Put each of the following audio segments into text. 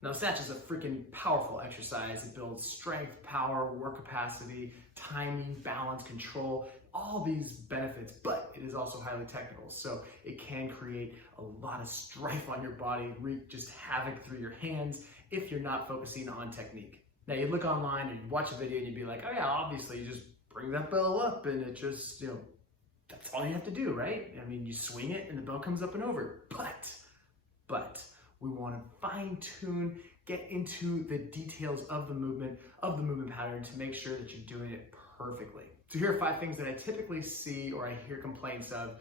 Now, snatch is a freaking powerful exercise. It builds strength, power, work capacity, timing, balance, control, all these benefits, but it is also highly technical. So it can create a lot of strife on your body, wreak just havoc through your hands if you're not focusing on technique. Now, you look online and you watch a video and you'd be like, oh yeah, obviously you just bring that bell up and it just, that's all you have to do, right? I mean, you swing it and the bell comes up and over. But we want to fine tune, get into the details of the movement pattern to make sure that you're doing it perfectly. So here are 5 things that I typically see or I hear complaints of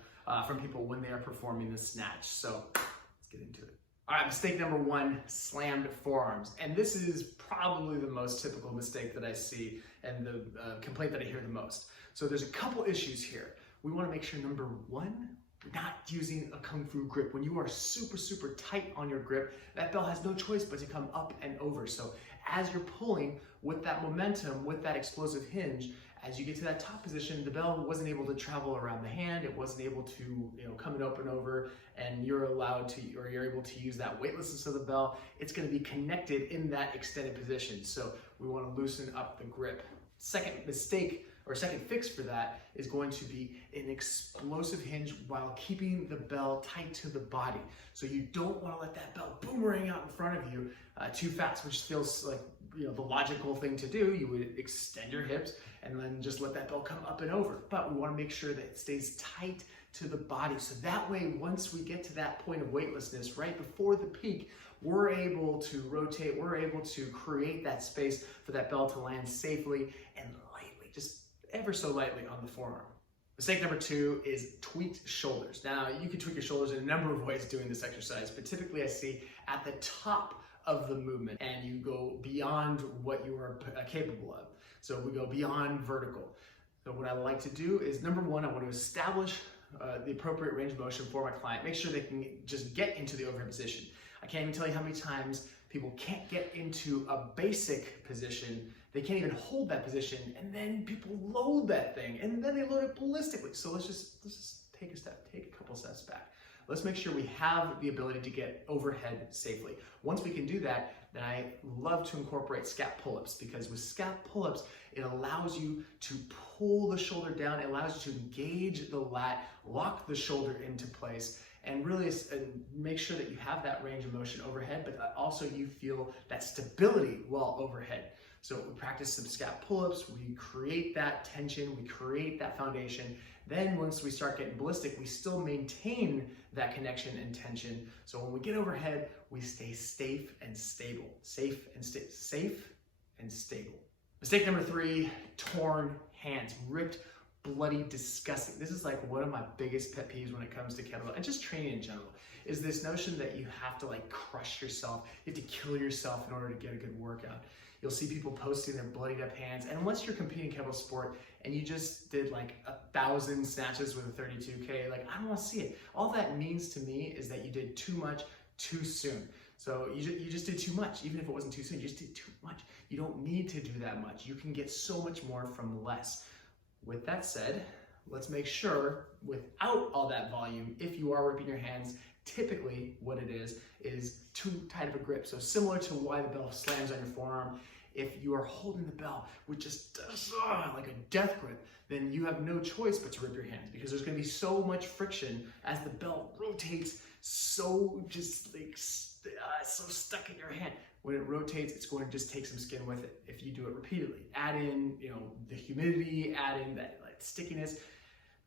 from people when they are performing the snatch. So let's get into it. All right, mistake number 1, slammed forearms. And this is probably the most typical mistake that I see and the complaint that I hear the most. So there's a couple issues here. We want to make sure, number 1, you're not using a kung fu grip. When you are super tight on your grip, that bell has no choice but to come up and over. So as you're pulling with that momentum, with that explosive hinge, as you get to that top position, the bell wasn't able to travel around the hand. It wasn't able to, come and open over, and you're allowed to, or you're able to use that weightlessness of the bell. It's going to be connected in that extended position. So we want to loosen up the grip. Second mistake, or second fix for that, is going to be an explosive hinge while keeping the bell tight to the body. So you don't want to let that bell boomerang out in front of you too fast, which feels like the logical thing to do. You would extend your hips and then just let that bell come up and over. But we want to make sure that it stays tight to the body. So that way, once we get to that point of weightlessness, right before the peak, we're able to rotate, we're able to create that space for that bell to land safely and lightly, just ever so lightly on the forearm. Mistake number 2 is tweaked shoulders. Now, you can tweak your shoulders in a number of ways doing this exercise, but typically I see at the top of the movement and you go beyond what you are capable of. So we go beyond vertical. So what I like to do is, number 1, I want to establish the appropriate range of motion for my client. Make sure they can just get into the overhead position. I can't even tell you how many times people can't get into a basic position. They can't even hold that position, and then people load that thing, and then they load it ballistically. So let's just take a couple steps back. Let's make sure we have the ability to get overhead safely. Once we can do that, then I love to incorporate scap pull-ups, because with scap pull-ups, it allows you to pull the shoulder down, it allows you to engage the lat, lock the shoulder into place, and really make sure that you have that range of motion overhead, but also you feel that stability while overhead. So we practice some scap pull-ups, we create that tension, we create that foundation. Then once we start getting ballistic, we still maintain that connection and tension. So when we get overhead, we stay safe and stable. Safe and stable. Mistake number 3, torn hands. Ripped, bloody, disgusting. This is like one of my biggest pet peeves when it comes to kettlebell and just training in general, is this notion that you have to crush yourself, you have to kill yourself in order to get a good workout. You'll see people posting their bloodied up hands, and once you're competing kettlebell sport and you just did 1,000 snatches with a 32K, I don't want to see it. All that means to me is that you did too much too soon. So you just did too much. Even if it wasn't too soon, you just did too much. You don't need to do that much. You can get so much more from less. With that said, let's make sure, without all that volume, if you are ripping your hands, typically what it is too tight of a grip. So similar to why the bell slams on your forearm, if you are holding the bell with just like a death grip, then you have no choice but to rip your hands, because there's going to be so much friction as the bell rotates, so stuck in your hand. When it rotates, it's going to just take some skin with it if you do it repeatedly. Add in, the humidity, add in that stickiness,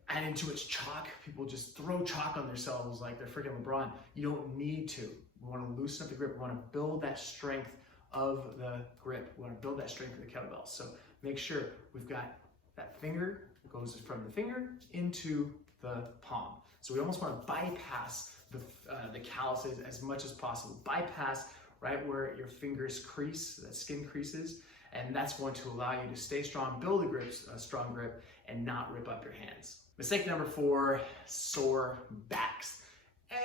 add into its chalk. People just throw chalk on themselves like they're freaking LeBron. You don't need to. We want to loosen up the grip. We want to build that strength of the grip. We want to build that strength of the kettlebell. So make sure we've got that finger that goes from the finger into the palm. So we almost want to bypass the calluses as much as possible. Bypass right where your fingers crease, that skin creases, and that's going to allow you to stay strong, build a strong grip, and not rip up your hands. Mistake number 4, sore backs.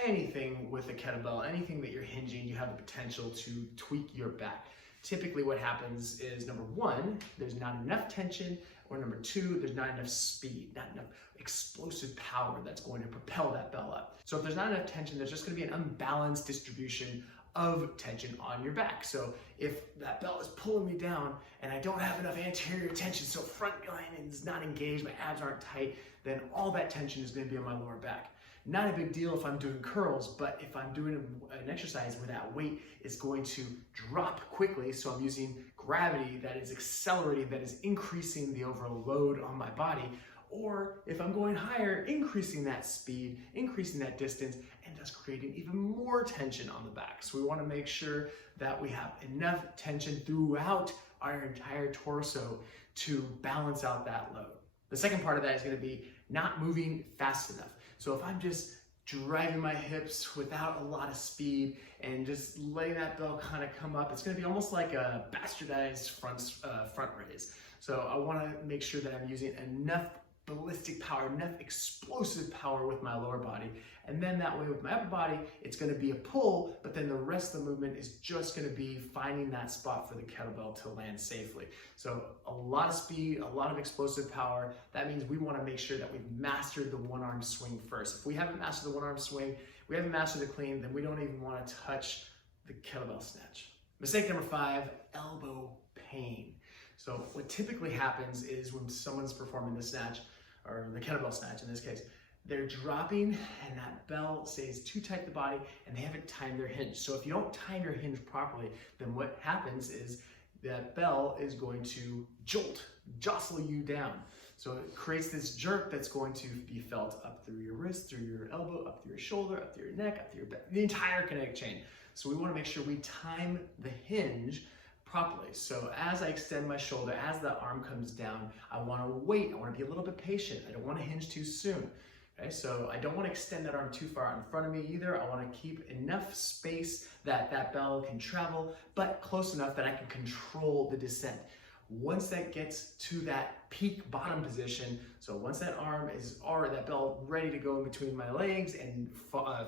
Anything with a kettlebell, anything that you're hinging, you have the potential to tweak your back. Typically what happens is, number 1, there's not enough tension, or number 2, there's not enough speed, not enough explosive power that's going to propel that bell up. So if there's not enough tension, there's just going to be an unbalanced distribution of tension on your back. So if that belt is pulling me down and I don't have enough anterior tension, so front line is not engaged, my abs aren't tight, then all that tension is going to be on my lower back. Not a big deal if I'm doing curls, but if I'm doing an exercise where that weight is going to drop quickly, so I'm using gravity that is accelerating, that is increasing the overall load on my body, or if I'm going higher, increasing that speed, increasing that distance, and just creating even more tension on the back. So we want to make sure that we have enough tension throughout our entire torso to balance out that load. The second part of that is going to be not moving fast enough. So if I'm just driving my hips without a lot of speed and just letting that belt kind of come up, it's going to be almost like a bastardized front raise. So I want to make sure that I'm using enough ballistic power, enough explosive power with my lower body. And then that way with my upper body, it's going to be a pull, but then the rest of the movement is just going to be finding that spot for the kettlebell to land safely. So a lot of speed, a lot of explosive power. That means we want to make sure that we've mastered the one arm swing first. If we haven't mastered the one arm swing, we haven't mastered the clean, then we don't even want to touch the kettlebell snatch. Mistake number 5, elbow pain. So what typically happens is when someone's performing the snatch, or the kettlebell snatch in this case, they're dropping and that bell stays too tight to the body and they haven't timed their hinge. So if you don't time your hinge properly, then what happens is that bell is going to jostle you down. So it creates this jerk that's going to be felt up through your wrist, through your elbow, up through your shoulder, up through your neck, up through your back, the entire kinetic chain. So we want to make sure we time the hinge properly. So as I extend my shoulder, as the arm comes down, I want to wait. I want to be a little bit patient. I don't want to hinge too soon. Okay, so I don't want to extend that arm too far out in front of me either. I want to keep enough space that that bell can travel, but close enough that I can control the descent. Once that gets to that peak bottom position, so once that arm is already, that bell ready to go in between my legs and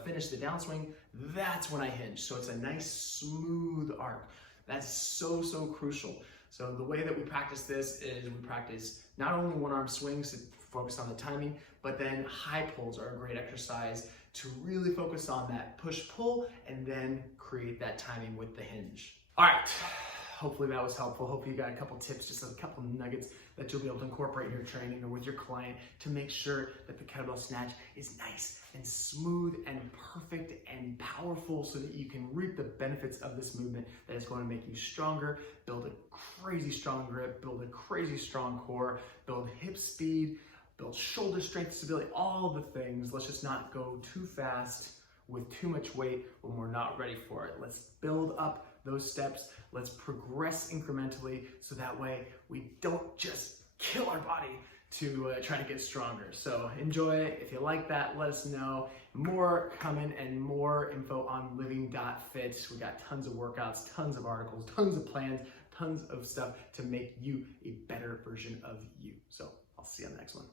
finish the downswing, that's when I hinge. So it's a nice smooth arc. That's so, so crucial. So the way that we practice this is we practice not only one arm swings to focus on the timing, but then high pulls are a great exercise to really focus on that push-pull and then create that timing with the hinge. All right, hopefully that was helpful. Hopefully you got a couple tips, just a couple nuggets that you'll be able to incorporate in your training or with your client to make sure that the kettlebell snatch is nice and smooth and perfect and powerful so that you can reap the benefits of this movement that is going to make you stronger, build a crazy strong grip, build a crazy strong core, build hip speed, build shoulder strength, stability, all the things. Let's just not go too fast with too much weight when we're not ready for it. Let's build up those steps. Let's progress incrementally so that way we don't just kill our body to try to get stronger. So enjoy it. If you like that, let us know. More coming and more info on Living.Fit. We got tons of workouts, tons of articles, tons of plans, tons of stuff to make you a better version of you. So I'll see you on the next one.